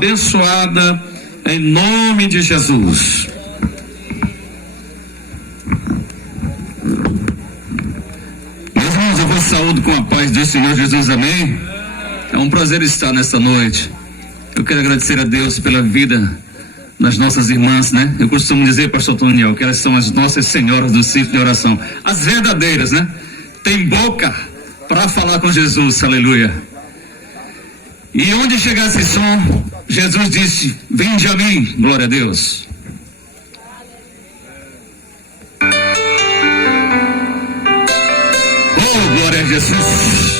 abençoada em nome de Jesus. Meus irmãos, eu vos saúdo com a paz do Senhor Jesus, amém? É um prazer estar nesta noite. Eu quero agradecer a Deus pela vida das nossas irmãs, né? Eu costumo dizer, pastor Toniel, que elas são as nossas senhoras do sítio de oração, as verdadeiras, né? Tem boca para falar com Jesus, aleluia. E onde chegar esse som, Jesus disse: vinde a mim, glória a Deus. Oh, glória a Jesus.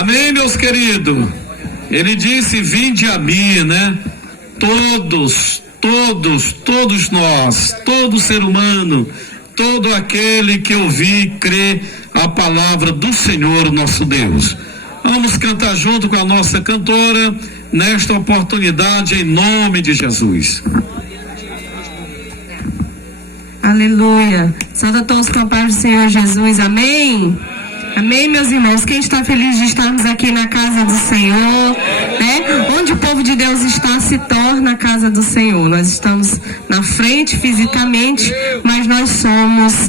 Amém, meus queridos? Ele disse: vinde a mim, né? Todos nós, todo ser humano, todo aquele que ouvir e crê a palavra do Senhor nosso Deus. Vamos cantar junto com a nossa cantora nesta oportunidade, em nome de Jesus. Aleluia. Sauda todos com a paz do Senhor Jesus. Amém? Amém, meus irmãos. Quem está feliz de estarmos aqui na casa do Senhor, né? Onde o povo de Deus está, se torna a casa do Senhor. Nós estamos na frente fisicamente, mas nós somos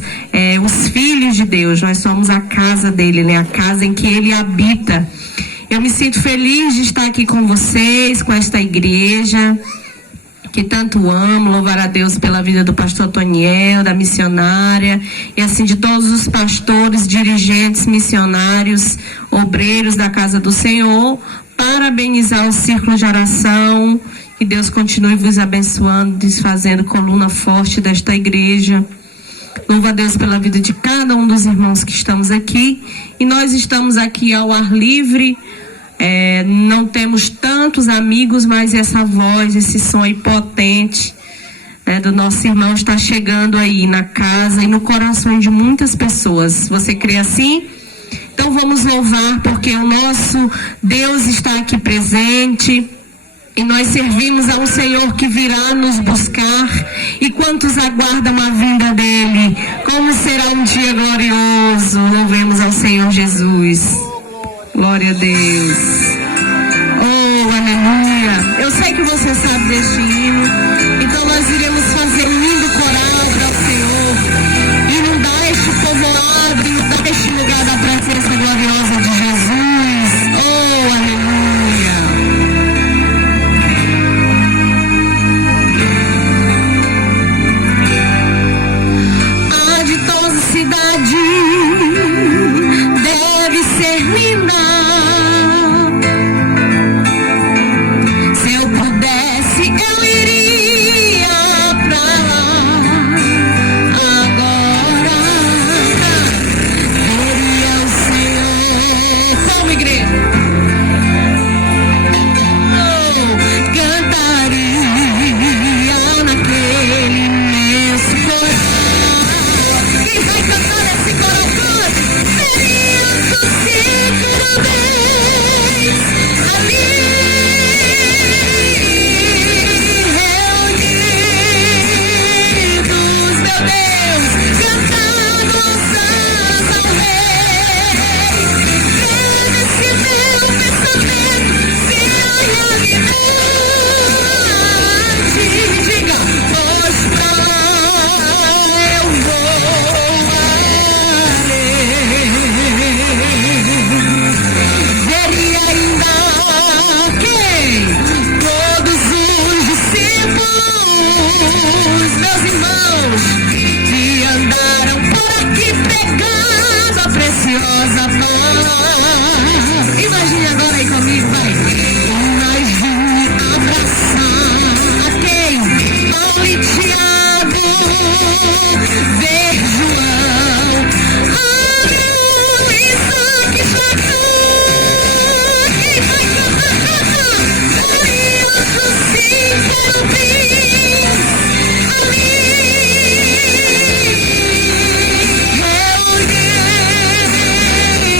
os filhos de Deus. Nós somos a casa dele, né? A casa em que ele habita. Eu me sinto feliz de estar aqui com vocês, com esta igreja que tanto amo. Louvar a Deus pela vida do pastor Toniel, da missionária, e assim de todos os pastores, dirigentes, missionários, obreiros da casa do Senhor. Parabenizar o círculo de oração, que Deus continue vos abençoando, desfazendo coluna forte desta igreja. Louvo a Deus pela vida de cada um dos irmãos que estamos aqui, e nós estamos aqui ao ar livre. Não temos tantos amigos, mas essa voz, esse som aí potente, do nosso irmão está chegando aí na casa e no coração de muitas pessoas. Você crê assim? Então vamos louvar, porque o nosso Deus está aqui presente. E nós servimos a um Senhor que virá nos buscar. E quantos aguardam a vinda dele? Como será um dia glorioso? Louvemos ao Senhor Jesus. Glória a Deus. Oh, aleluia. Eu sei que você sabe deste hino. Então nós iremos fazer um lindo coral para o Senhor. Inundar este povoado, inundar este lugar da presença gloriosa de Jesus. Oh, aleluia. A ditosa cidade deve ser linda. Se eu pudesse, eu iria pra lá agora. Veria o Senhor. Como igreja? Oh, cantaria naquele imenso coral. Quem vai cantar esse coral? Cante. Veria o círculo deles ali reunidos, meu Deus, cantando louvando ao Rei. Deve-se meu pensamento ser realidade. Diga, pois pra lá eu voarei. Veria ainda quem? Todos os discípulos, meus irmãos, que andaram por aqui pegando a preciosa paz. Imagine agora aí comigo, vai. Nós vamos abraçar a quem? Paulo e Tiago, ver João, Ana, Isaac, Jacó. Quem vai cantar? E outros 5 querubins ali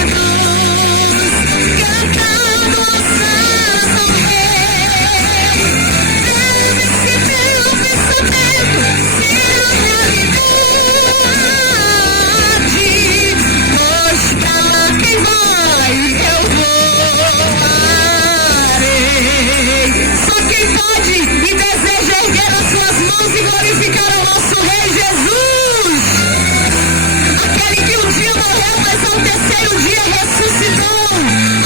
reunidos, cantando louvando ao Rei. Deve-se meu pensamento ser realidade. Pois pra lá quem vai, eu voarei. Só quem pode e deseja erguer as suas mãos e glorificar ao nosso Rei Jesus. Aquele que um dia morreu, mas ao terceiro dia ressuscitou.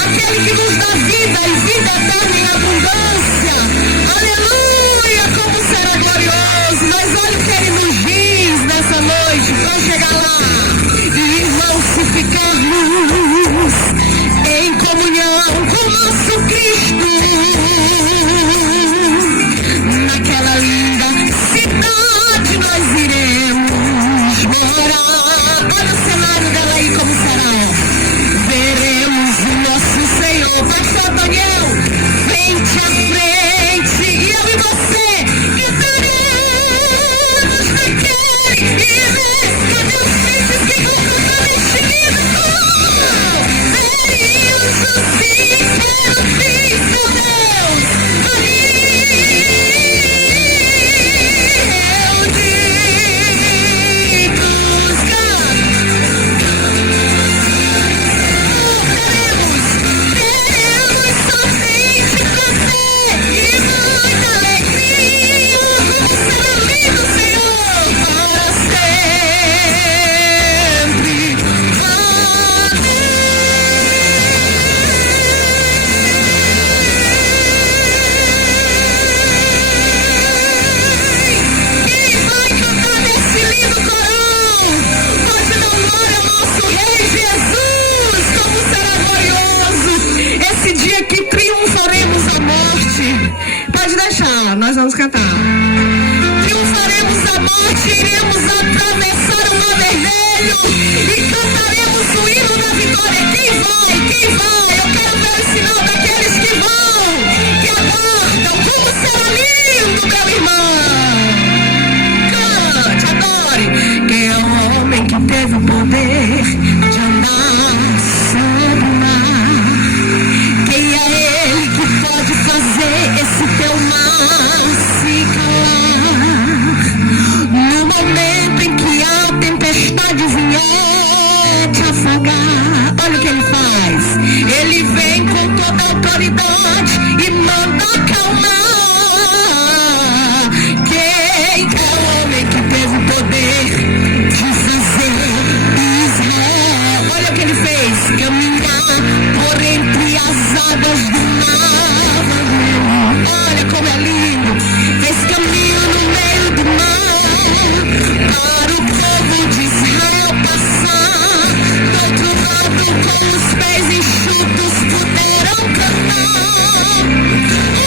Aquele que nos dá vida e vida eterna em abundância. Aleluia, como será glorioso. Nós olha o que ele nos diz nessa noite para chegar lá. E irmãos, se ficarmos em comunhão com o nosso Cristo, naquela linda cidade nós iremos morar. Olha o cenário dela aí como será. Veremos o nosso Senhor. Pastor teve o poder de andar sobre o mar? Quem é Ele que pode fazer esse teu mar se calar? No momento em que a tempestade vier te afogar, olha o que Ele faz. Ele vem com toda a autoridade e manda acalmar. Quem é o homem que teve o poder de fazer Israel? Olha o que Ele fez. Caminhar por entre as águas do mar. Olha como é lindo. Fez caminho no meio do mar para o povo de Israel passar. Do outro lado, com os pés enxutos, poderão cantar.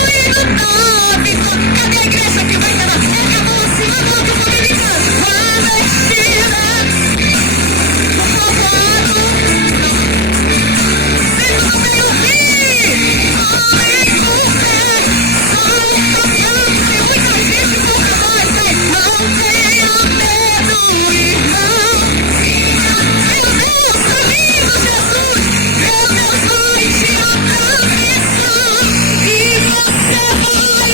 Lindo Davi. Cadê a igreja que vai cantar? Pega a mão assim, a mão que eu vou me ligando. Palestina, roubado. Senhor, não me ouvir. Olhem por pé. São caminhando. Tem muita gente por nós. Não tenha medo, irmão. Meu Deus, tá lindo, Jesus. Meu Deus, vai te atravessar. E você vai voar.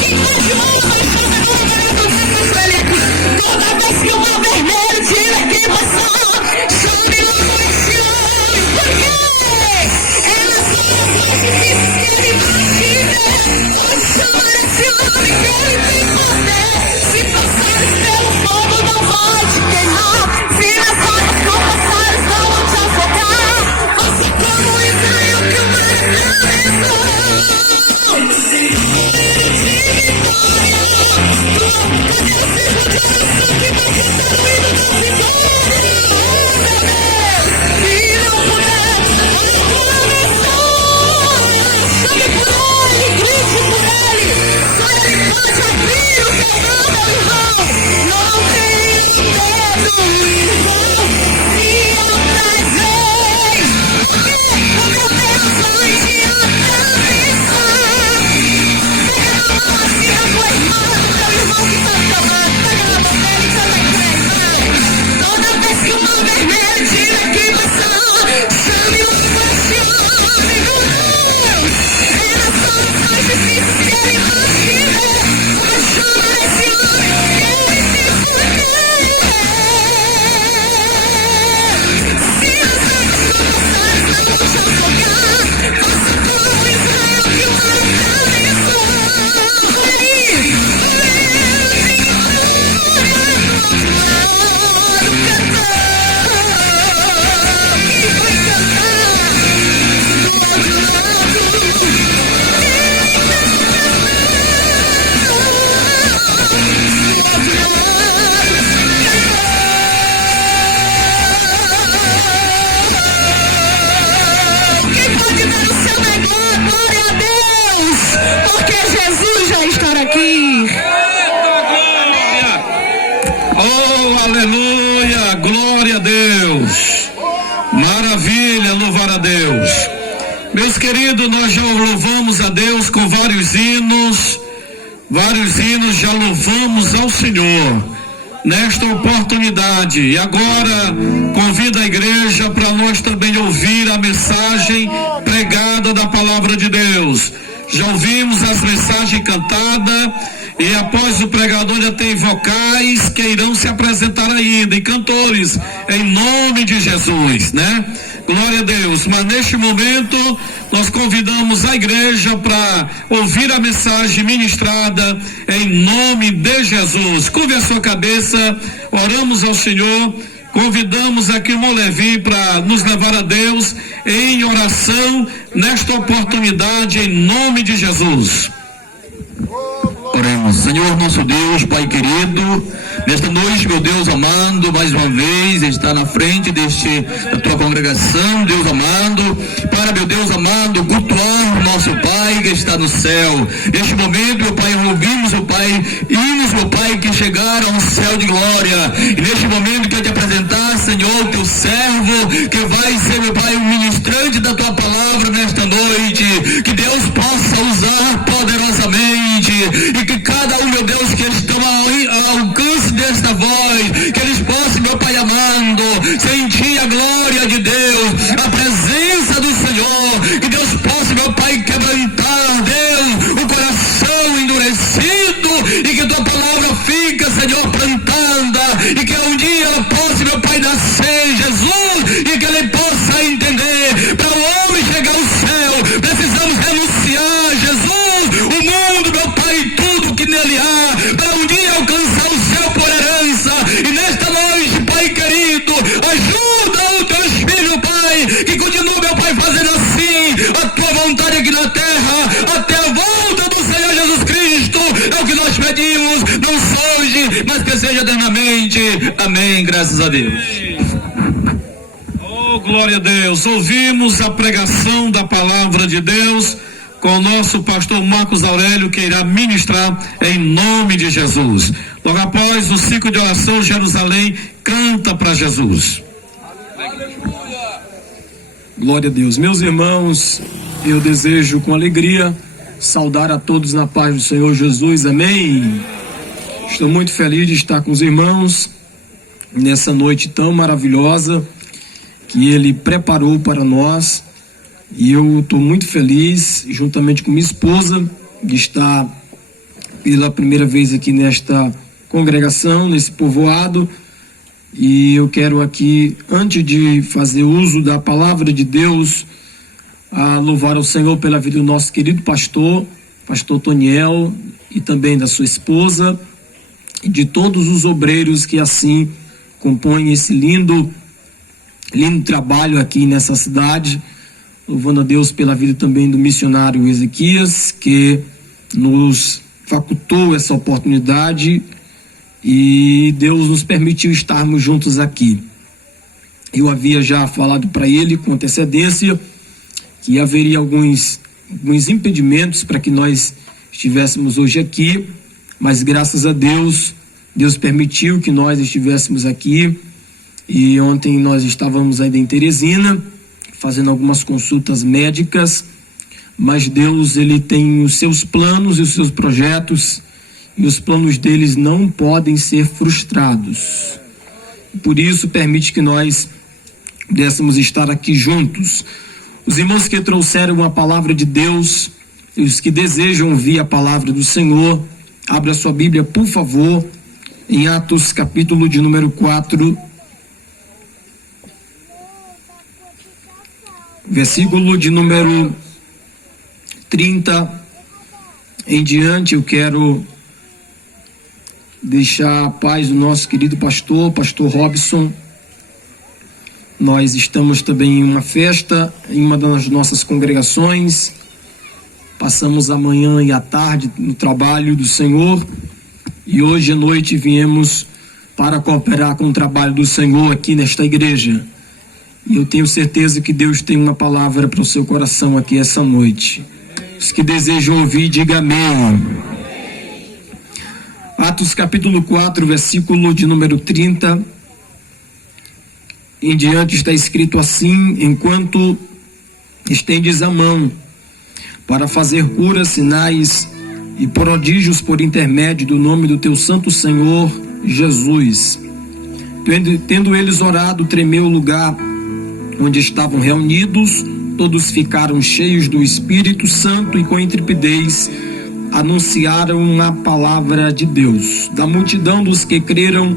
Quem tá de mão vai fazer com ele aqui. Toda vez que o mar vermelho tiver que passar, chame logo esse homem. Por quê? É nas horas mais difíceis que ele vai te ver. Pode chamar esse homem que ele tem poder. Se passares pelo fogo, não vai te queimar. Se nas águas tu passares, não vão te afogar. Faça como Israel que o mar atravessou. Aleluia, glória a Deus, maravilha, louvar a Deus. Meus queridos, nós já louvamos a Deus com vários hinos, já louvamos ao Senhor nesta oportunidade, e agora convido a igreja para nós também ouvir a mensagem pregada da palavra de Deus. Já ouvimos as mensagens cantadas, e após o pregador já tem vocais que irão se apresentar ainda, e cantores, em nome de Jesus, né? Glória a Deus. Mas neste momento nós convidamos a igreja para ouvir a mensagem ministrada em nome de Jesus. Curve a sua cabeça, oramos ao Senhor, convidamos aqui o irmão Levi para nos levar a Deus em oração nesta oportunidade em nome de Jesus. Oremos. Senhor nosso Deus, Pai querido, nesta noite, meu Deus amado, mais uma vez está na frente da tua congregação, Deus amado, para, meu Deus amado, cultuar o nosso Pai que está no céu. Neste momento, meu Pai, ouvimos, meu Pai, hinos, meu Pai, que chegaram ao céu de glória, e neste momento quero te apresentar, Senhor, teu servo, que vai ser, meu Pai, o ministrante da tua palavra nesta noite, que Deus possa usar poderosamente, e que cada um, meu Deus, que estão ao alcance desta voz, que eles possam para um dia alcançar o céu por herança. E nesta noite, Pai querido, ajuda os teus filhos, Pai, que continue, meu Pai, fazendo assim a tua vontade aqui na terra, até a volta do Senhor Jesus Cristo. É o que nós pedimos, não só hoje, mas que seja eternamente. Amém, graças a Deus. Oh, glória a Deus. Ouvimos a pregação da palavra de Deus com o nosso pastor Marcos Aurélio, que irá ministrar em nome de Jesus. Logo após o ciclo de oração, Jerusalém canta para Jesus. Glória a Deus. Meus irmãos, eu desejo com alegria saudar a todos na paz do Senhor Jesus. Amém. Estou muito feliz de estar com os irmãos nessa noite tão maravilhosa que Ele preparou para nós. E eu estou muito feliz, juntamente com minha esposa, de estar pela primeira vez aqui nesta congregação, nesse povoado. E eu quero aqui, antes de fazer uso da palavra de Deus, louvar ao Senhor pela vida do nosso querido pastor Toniel, e também da sua esposa, e de todos os obreiros que assim compõem esse lindo trabalho aqui nessa cidade. Louvando a Deus pela vida também do missionário Ezequias, que nos facultou essa oportunidade e Deus nos permitiu estarmos juntos aqui. Eu havia já falado para ele com antecedência que haveria alguns impedimentos para que nós estivéssemos hoje aqui, mas graças a Deus, Deus permitiu que nós estivéssemos aqui. E ontem nós estávamos ainda em Teresina, fazendo algumas consultas médicas, mas Deus, Ele tem os seus planos e os seus projetos, e os planos deles não podem ser frustrados. Por isso, permite que nós pudéssemos estar aqui juntos. Os irmãos que trouxeram a palavra de Deus, e os que desejam ouvir a palavra do Senhor, abra sua Bíblia, por favor, em Atos, capítulo de número 4, versículo de número 30 em diante. Eu quero deixar a paz do nosso querido pastor Robson. Nós estamos também em uma festa, em uma das nossas congregações. Passamos a manhã e a tarde no trabalho do Senhor, e hoje à noite viemos para cooperar com o trabalho do Senhor aqui nesta igreja. E eu tenho certeza que Deus tem uma palavra para o seu coração aqui essa noite. Os que desejam ouvir, diga amém. Atos capítulo 4, versículo de número 30 em diante, está escrito assim: enquanto estendes a mão para fazer curas, sinais e prodígios por intermédio do nome do teu santo Senhor Jesus. Tendo eles orado, tremeu o lugar onde estavam reunidos. Todos ficaram cheios do Espírito Santo e com intrepidez anunciaram a palavra de Deus. Da multidão dos que creram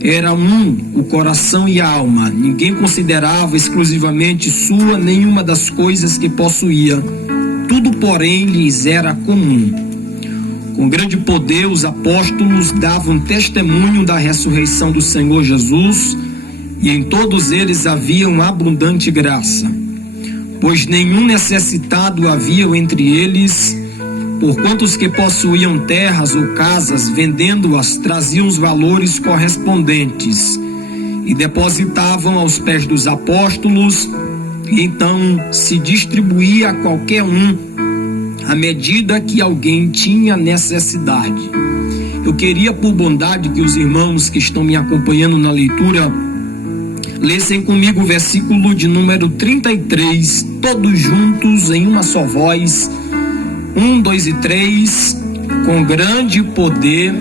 era o coração e a alma. Ninguém considerava exclusivamente sua nenhuma das coisas que possuía. Tudo, porém, lhes era comum. Com grande poder, os apóstolos davam testemunho da ressurreição do Senhor Jesus, e em todos eles havia uma abundante graça, pois nenhum necessitado havia entre eles, porquanto os que possuíam terras ou casas, vendendo-as, traziam os valores correspondentes e depositavam aos pés dos apóstolos, e então se distribuía a qualquer um à medida que alguém tinha necessidade. Eu queria, por bondade, que os irmãos que estão me acompanhando na leitura lessem comigo o versículo de número 33, todos juntos em uma só voz. 1, 2 e 3. Com grande poder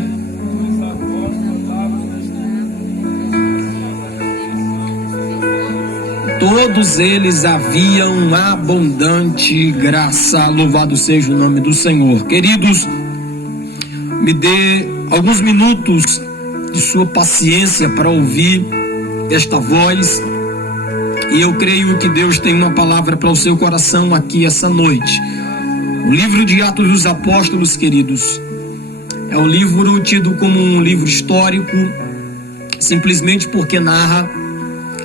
todos eles haviam abundante graça. Louvado seja o nome do Senhor. Queridos, me dê alguns minutos de sua paciência para ouvir esta voz, e eu creio que Deus tem uma palavra para o seu coração aqui essa noite. O livro de Atos dos Apóstolos, queridos, É um livro tido como um livro histórico, simplesmente porque narra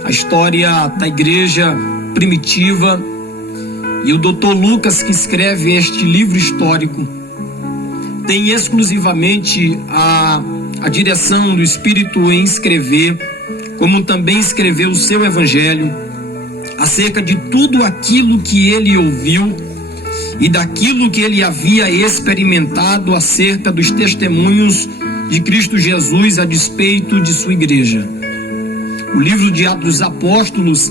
a história da igreja primitiva. E o Dr. Lucas, que escreve este livro histórico, tem exclusivamente a direção do Espírito em escrever, como também escreveu o seu evangelho, acerca de tudo aquilo que ele ouviu e daquilo que ele havia experimentado acerca dos testemunhos de Cristo Jesus a despeito de sua igreja. O livro de Atos dos Apóstolos,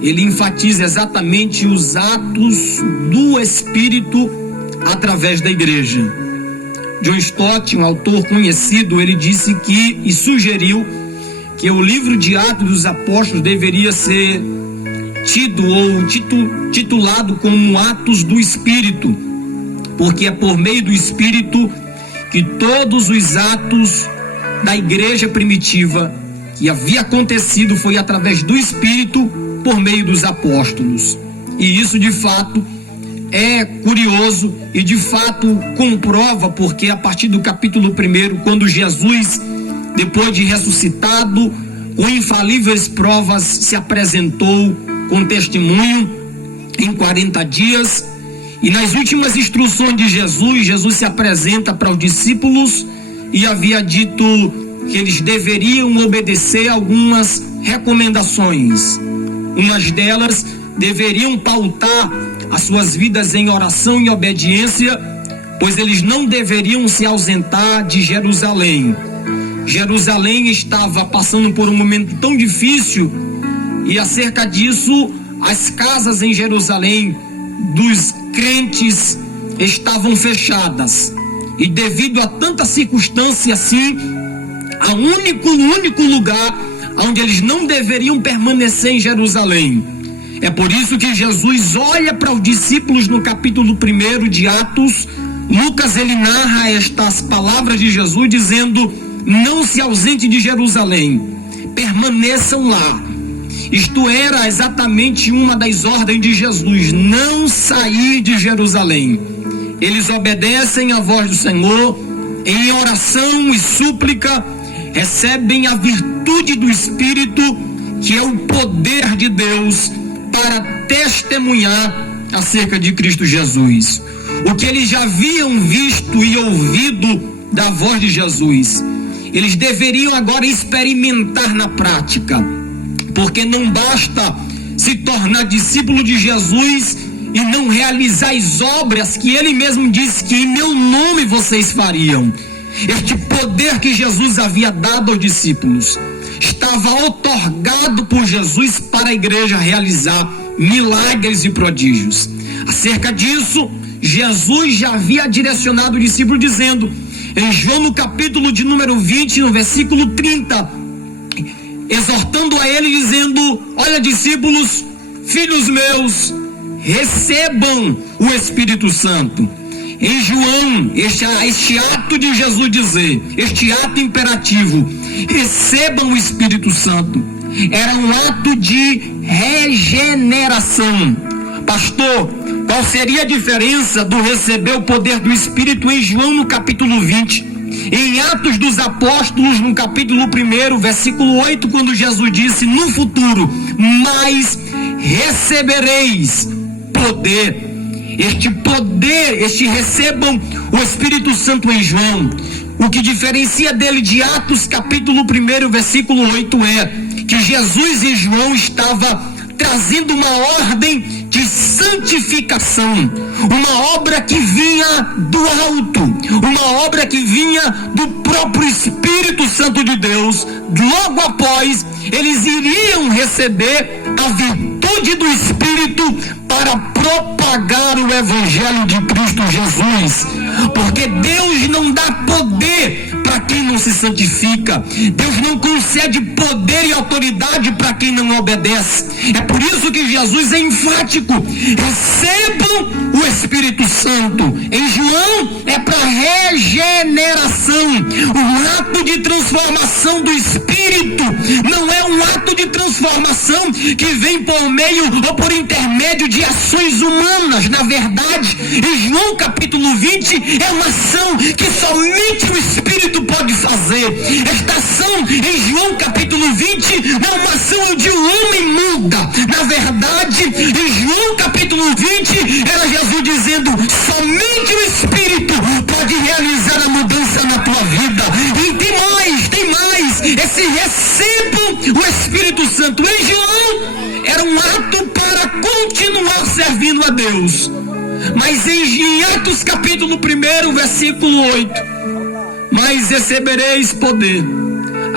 ele enfatiza exatamente os atos do Espírito através da igreja. John Stott, um autor conhecido, ele disse que e sugeriu que o livro de Atos dos Apóstolos deveria ser tido ou titulado como Atos do Espírito, porque é por meio do Espírito que todos os atos da igreja primitiva que havia acontecido foi através do Espírito por meio dos apóstolos. E isso de fato é curioso e de fato comprova, porque a partir do capítulo 1, quando Jesus, depois de ressuscitado, com infalíveis provas, se apresentou com testemunho em 40 dias, e nas últimas instruções de Jesus se apresenta para os discípulos e havia dito que eles deveriam obedecer algumas recomendações. Umas delas, deveriam pautar as suas vidas em oração e obediência, pois eles não deveriam se ausentar de Jerusalém. Jerusalém estava passando por um momento tão difícil, e acerca disso, as casas em Jerusalém dos crentes estavam fechadas. E devido a tanta circunstância assim, o único lugar onde eles não deveriam permanecer em Jerusalém. É por isso que Jesus olha para os discípulos no capítulo 1 de Atos. Lucas, ele narra estas palavras de Jesus dizendo: não se ausente de Jerusalém, permaneçam lá. Isto era exatamente uma das ordens de Jesus, não sair de Jerusalém. Eles obedecem à voz do Senhor, em oração e súplica, recebem a virtude do Espírito, que é o poder de Deus para testemunhar acerca de Cristo Jesus. O que eles já haviam visto e ouvido da voz de Jesus, eles deveriam agora experimentar na prática, porque não basta se tornar discípulo de Jesus e não realizar as obras que ele mesmo disse que em meu nome vocês fariam. Este poder que Jesus havia dado aos discípulos estava otorgado por Jesus para a igreja realizar milagres e prodígios. Acerca disso, Jesus já havia direcionado o discípulo dizendo, em João no capítulo de número 20, no versículo 30, exortando a ele dizendo: olha, discípulos, filhos meus, recebam o Espírito Santo. Em João, este ato de Jesus dizer, este ato imperativo, recebam o Espírito Santo, era um ato de regeneração. Pastor, qual seria a diferença do receber o poder do Espírito em João no capítulo 20? Em Atos dos Apóstolos, no capítulo 1, versículo 8, quando Jesus disse, no futuro, mas recebereis poder. Este poder, recebam o Espírito Santo em João. O que diferencia dele de Atos capítulo 1, versículo 8 é que Jesus em João estava trazendo uma ordem de santificação, uma obra que vinha do alto, uma obra que vinha do próprio Espírito Santo de Deus. Logo após, eles iriam receber a virtude do Espírito para propagar o Evangelho de Cristo Jesus, porque Deus não dá poder para quem não se santifica. Deus não concede poder e autoridade para quem não obedece. É por isso que Jesus é enfático: recebam o Espírito Santo. Em João é para regeneração, um ato de transformação do Espírito, não é um ato de transformação transformação que vem por meio ou por intermédio de ações humanas. Na verdade, em João capítulo 20, é uma ação que somente o Espírito pode fazer. Esta ação em João capítulo 20 não é uma ação onde o homem muda. Na verdade, em João capítulo 20, era Jesus dizendo: somente o Espírito pode realizar a mudança na tua vida. E tem mais, esse recebo o Espírito Santo em João era um ato para continuar servindo a Deus. Mas em Atos capítulo 1, versículo 8: mas recebereis poder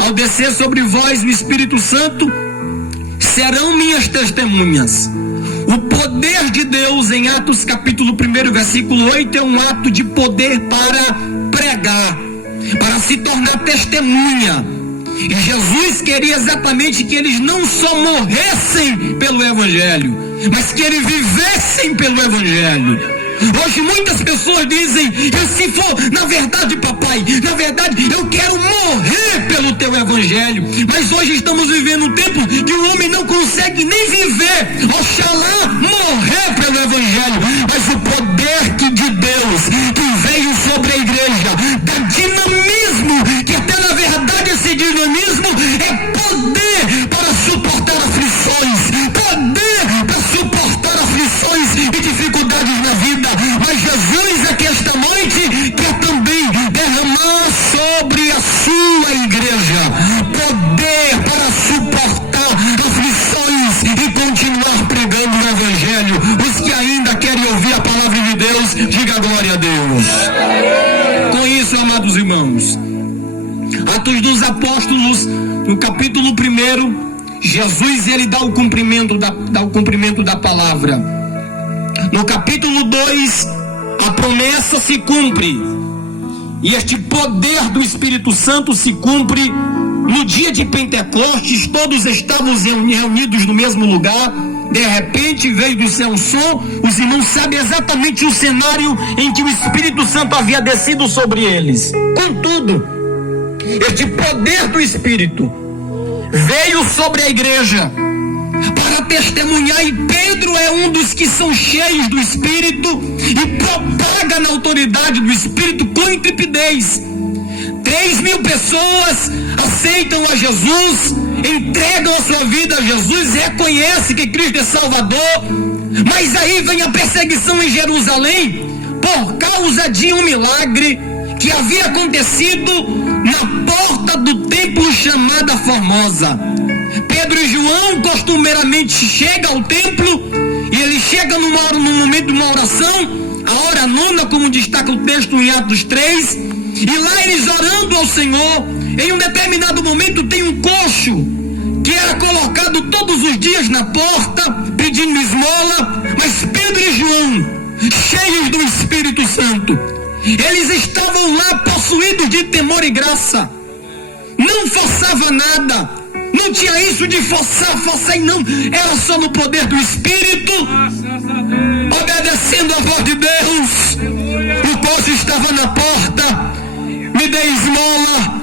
ao descer sobre vós o Espírito Santo, serão minhas testemunhas. O poder de Deus em Atos capítulo 1, versículo 8 é um ato de poder para pregar, para se tornar testemunha. E Jesus queria exatamente que eles não só morressem pelo Evangelho, mas que eles vivessem pelo Evangelho. Hoje muitas pessoas dizem: se for, na verdade, papai, na verdade eu quero morrer pelo teu Evangelho. Mas hoje estamos vivendo um tempo que o homem não consegue nem viver, oxalá morrer pelo Evangelho. Mas o poder de Deus que veio sobre a igreja dá dinamismo, que até na verdade esse dinamismo é poder para suportar aflições, poder para suportar aflições e dificuldades na vida. Mas Jesus aqui esta noite quer também derramar sobre a sua igreja poder para suportar aflições e continuar pregando o Evangelho. Os que ainda querem ouvir a palavra de Deus, diga glória a Deus. Com isso, amados irmãos, Atos dos Apóstolos, no capítulo 1, Jesus ele dá o cumprimento da palavra. No capítulo 2, a promessa se cumpre. E este poder do Espírito Santo se cumpre no dia de Pentecostes. Todos estávamos reunidos no mesmo lugar. De repente veio do céu um som. Os irmãos sabem exatamente o cenário em que o Espírito Santo havia descido sobre eles. Contudo, este poder do Espírito veio sobre a igreja para testemunhar, e Pedro é um dos que são cheios do Espírito e propaga na autoridade do Espírito com intrepidez. 3.000 pessoas aceitam a Jesus, entregam a sua vida a Jesus, reconhecem que Cristo é Salvador. Mas aí vem a perseguição em Jerusalém por causa de um milagre que havia acontecido na porta do templo chamada Formosa. Pedro e João costumeiramente chegam ao templo e eles chegam no momento de uma oração, a hora nona, como destaca o texto em Atos 3, e lá eles orando ao Senhor, em um determinado momento tem um coxo que era colocado todos os dias na porta pedindo esmola, mas Pedro e João, cheios do Espírito Santo, eles estavam lá possuídos de temor e graça, não forçava nada. Não tinha isso de forçar e não. Era só no poder do Espírito, obedecendo a voz de Deus. O poço estava na porta. Me dê esmola.